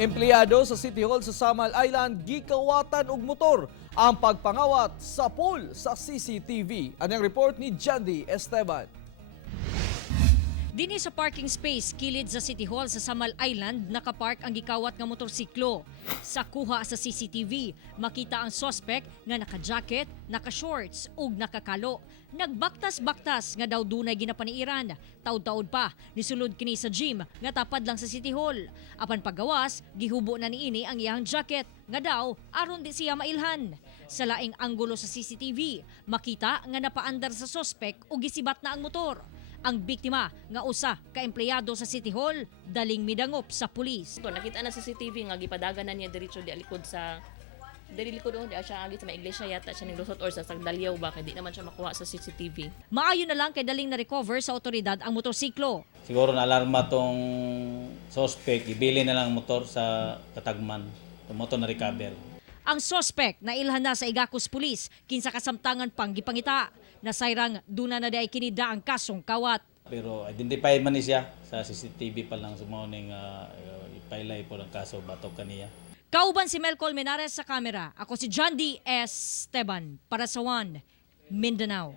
Empleyado sa City Hall sa Samal Island gikawatan og motor ang pagpangawat sa pool sa CCTV. Anong report ni Jandy Esteban. Dini sa parking space kilid sa City Hall sa Samal Island nakapark ang gikawat nga motorsiklo. Sa kuha sa CCTV, makita ang suspect nga naka-jacket, naka-shorts ug nakakalo. Nagbaktas-baktas nga daw dunay ginapaniiran. Taud-taud pa nisulod kini sa gym nga tapad lang sa City Hall. Apan paggawas, gihubo na niini ang iyang jacket nga daw aron di siya mailhan. Sa laing anggulo sa CCTV, makita nga napaandar sa suspect ug gisibat na ang motor. Ang biktima nga usa ka empleyado sa City Hall daling midangop sa pulis. Nakita na sa CCTV nga gipadagan na niya diretso di likod sa likod di siya agi sa may iglesia yata siya ning lusot or sa Sagdalyaw ba kay di naman siya makuha sa CCTV. Maayo na lang kay daling na-recover sa otoridad ang motorsiklo. Siguro na alarma tong suspect, ibili na lang motor sa Katagman. Yung motor na recover. Ang suspect na ilhan na sa Igacos Police kinsa kasamtangan pang gipangita. Nasayrang duna na day kinida ang kasong kawat. Pero identify man ni siya sa CCTV pa lang sumauning ipailay po ang kaso batok kaniya. Kauban si Melcol Menares sa kamera. Ako si Jandy Esteban para sa One Mindanao.